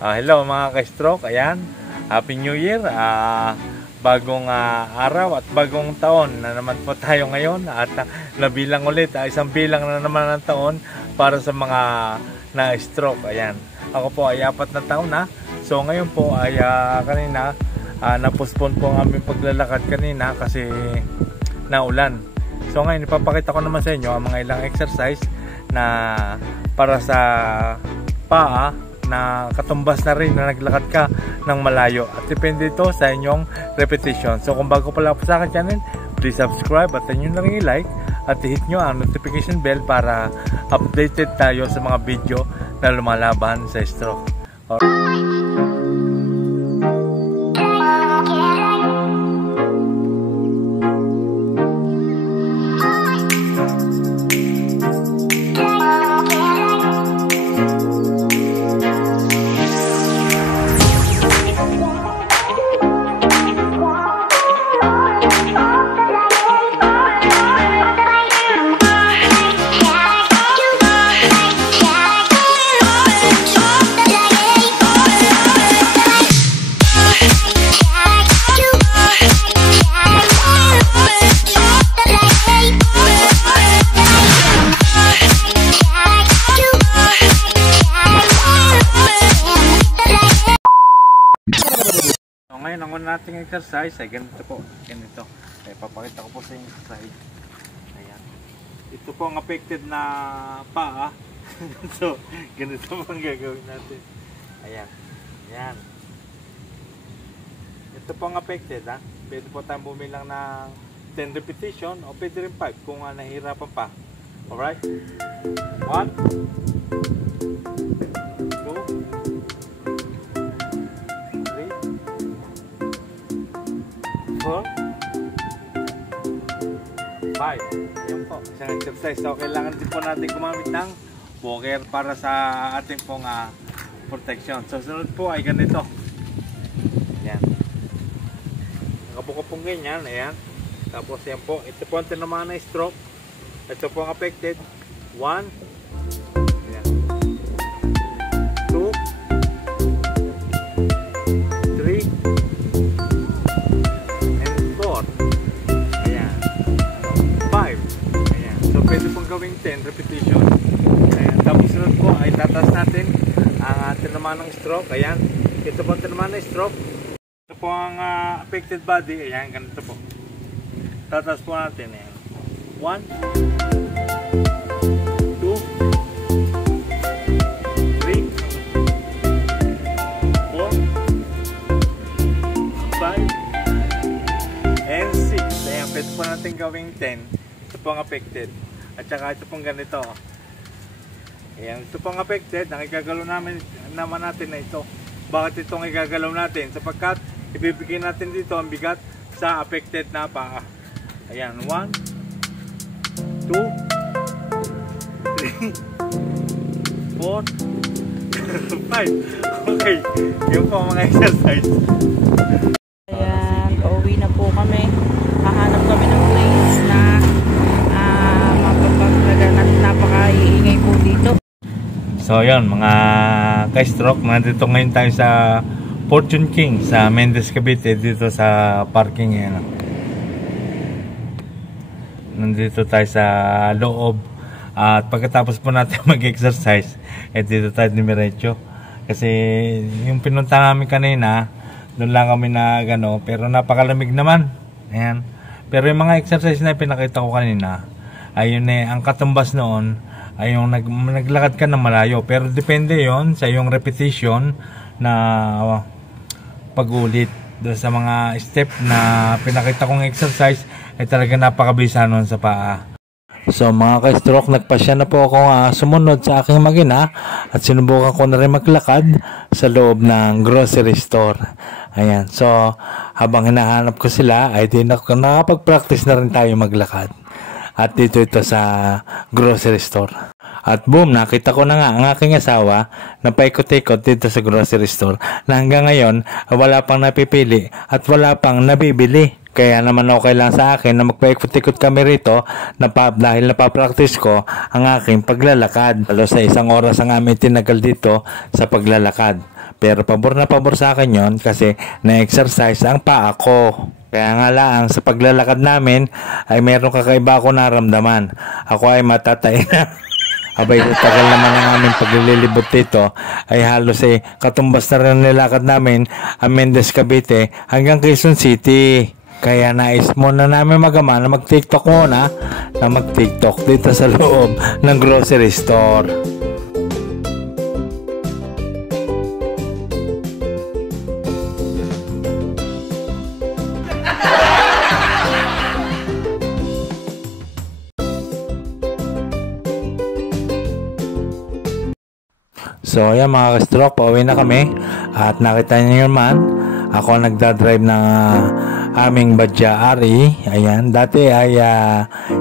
Hello mga ka-stroke, ayan, Happy New Year, bagong araw at bagong taon na naman po tayo ngayon at nabilang ulit, isang bilang na naman ng taon para sa mga na-stroke. Ayan, ako po ay 4 na taon na, so ngayon po ay kanina na-postpone po ang aming paglalakad kanina kasi naulan. So ngayon ipapakita ko naman sa inyo ang mga ilang exercise na para sa paa na katumbas na rin na naglakad ka ng malayo, at depende ito sa inyong repetition. So kung bago pala po sa akin channel, please subscribe at nyo na rin i-like at i-hit nyo ang notification bell para updated tayo sa mga video na lumalaban sa stroke. Ngayon, ang nating exercise ay ganito po. Ganito. Ay, papakita ko po sa inyo sa side. Ayan. Ito po ang affected na paa. So, ganito po ang gagawin natin. Ayan. Ayan. Ito po ang affected, ha. Pwede po tayong bumilang ng 10 repetition o pwede rin 5 kung nahihirapan pa. Alright? 1 4, 5. Ayan po, isang exercise. So kailangan din po natin gumamit ng walker para sa ating pong protection. So sunod po ay ganito. Ayan. Nakabuka pong ganyan. Ayan. Tapos yan po, ito po ang tinamaan na stroke. Ito po ang affected. 1, ayan, 2, 3, pwede pong gawing 10 repetition. Ayan. Tapos sunod po ay tatas natin ang tinamaan ng stroke. Ayan. Ito po ang tinamaan ng stroke. Ito po ang affected body. Ayan. Ganito po. Tatas po natin. Ayan. 1, 2, 3, 4, 5, and 6. Ayan. Pwede po natin gawing 10. Ito po ang affected. At saka ito pong ganito. Ayan, ito pong affected. Ang igagalaw naman natin na ito. Bakit itong igagalaw natin? Sapagkat ibibigay natin dito ang bigat sa affected na paa. Ayan, 1, 2, 3, 4, 5. Okay, yun po mga exercise. Ayan, pauwi na po kami. Hahanap kami ng place na napaka-iingay po dito. So yun mga ka-stroke, nandito ngayon tayo sa Fortune King sa Mendez, Cavite, dito sa parking yan. Nandito tayo sa loob at pagkatapos po natin mag-exercise dito tayo dumiretso kasi yung pinunta namin kanina doon lang kami na gano, pero napakalamig naman. Ayan. Pero yung mga exercise na pinakita ko kanina, ayun ang katumbas noon ay yung naglakad ka na malayo, pero depende yon sa yung repetition na pag-ulit doon sa mga step na pinakita kong exercise ay talaga napakabisa noon sa paa. So mga ka-stroke, nagpasya na po ako sumunod sa aking magina at sinubukan ko na rin maglakad sa loob ng grocery store. Ayan, so habang hinahanap ko sila ay din ako nakapag-practice na rin tayo maglakad. At dito ito sa grocery store. At boom, nakita ko na nga ang aking asawa na paikot-ikot dito sa grocery store na hanggang ngayon wala pang napipili at wala pang nabibili. Kaya naman okay lang sa akin na magpaikot-ikot kami rito dahil napapractice ko ang aking paglalakad. Lalo sa 1 oras ang aming tinagal dito sa paglalakad. Pero pabor na pabor sa akin yon kasi na-exercise ang paa ko. Kaya nga lang, sa paglalakad namin ay meron kakaiba ako naramdaman. Ako ay matatay na. Abay, tagal naman ang aming paglilibot dito ay halos katumbas na rin nilakad namin ang Mendez Cavite hanggang Quezon City. Kaya nais muna namin magama na mag-TikTok muna na mag-TikTok dito sa loob ng grocery store. So ayan mga ka-stroke, pauwi na kami at nakita niyo naman ako nagdadrive ng aming Badja RE. Ayan, dati ay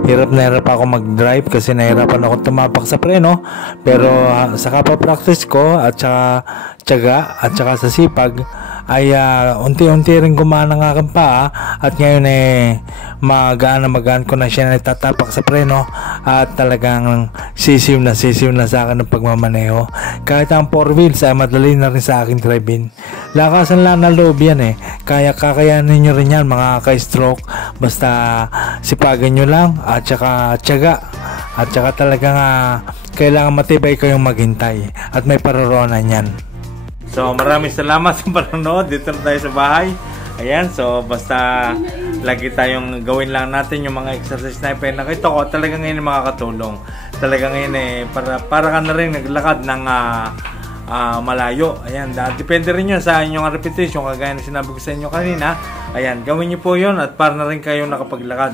hirap na hirap ako mag-drive kasi nahirapan ako tumapak sa preno, pero sa kapapractice ko at saka tiyaga at saka sa sipag ay unti-unti rin gumana ng aking paa at ngayon magaan ko na siya na tatapak sa preno at talagang sisiw na sa akin ng pagmamaneho. Kahit ang 4 wheels ay madali na rin sa aking driving. Lakasan lang ng loob yan kaya kakayanin nyo rin yan mga ka-stroke, basta sipagan nyo lang at saka tiyaga at saka talagang kailangan matibay kayong maghintay at may paroroonan yan. So maraming salamat sa panonood. Dito na tayo sa bahay. Ayan, so basta lagi tayong gawin lang natin yung mga exercise na ipinakita ko. Talagang ngayon makakatulong. Talagang ngayon para ka na rin naglakad ng malayo. Ayan, depende rin yun sa inyong repetition. Kagaya na sinabi ko sa inyo kanina. Ayan, gawin nyo po yun at para na rin kayo nakapaglakad.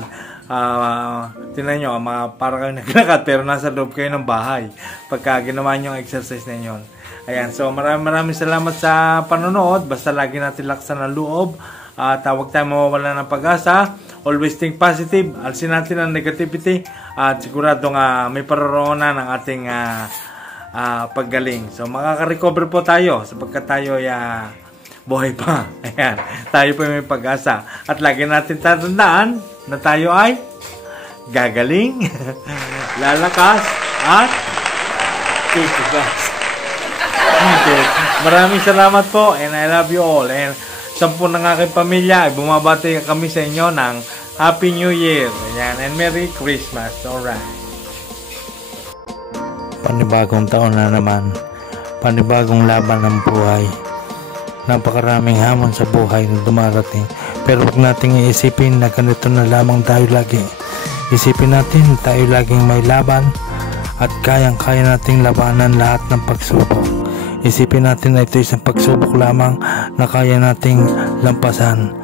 Tingnan nyo, para kayo naglakad pero nasa loob kayo ng bahay pagka ginawa nyo yung exercise na yun. Ayan, so maraming salamat sa panonood. Basta lagi natin laksan ang loob at huwag tayo mawawala ng pag-asa. Always think positive. Alisin natin ang negativity at siguradong may paroroonan ng ating paggaling. So makaka-recover po tayo sapagkat tayo buhay pa. Ayan, tayo po may pag-asa. At lagi natin tatandaan na tayo ay gagaling, lalakas at titigas. Maraming salamat po and I love you all. And sa po ng aking pamilya ay bumabati kami sa inyo ng Happy New Year. Ayan, and Merry Christmas. Alright. Panibagong taon na naman. Panibagong laban ng buhay. Napakaraming hamon sa buhay na dumarating. Pero huwag nating iisipin na ganito na lamang tayo lagi. Isipin natin tayo laging may laban at kayang-kaya nating labanan lahat ng pagsubok. Isipin natin na ito isang pagsubok lamang na kaya nating lampasan.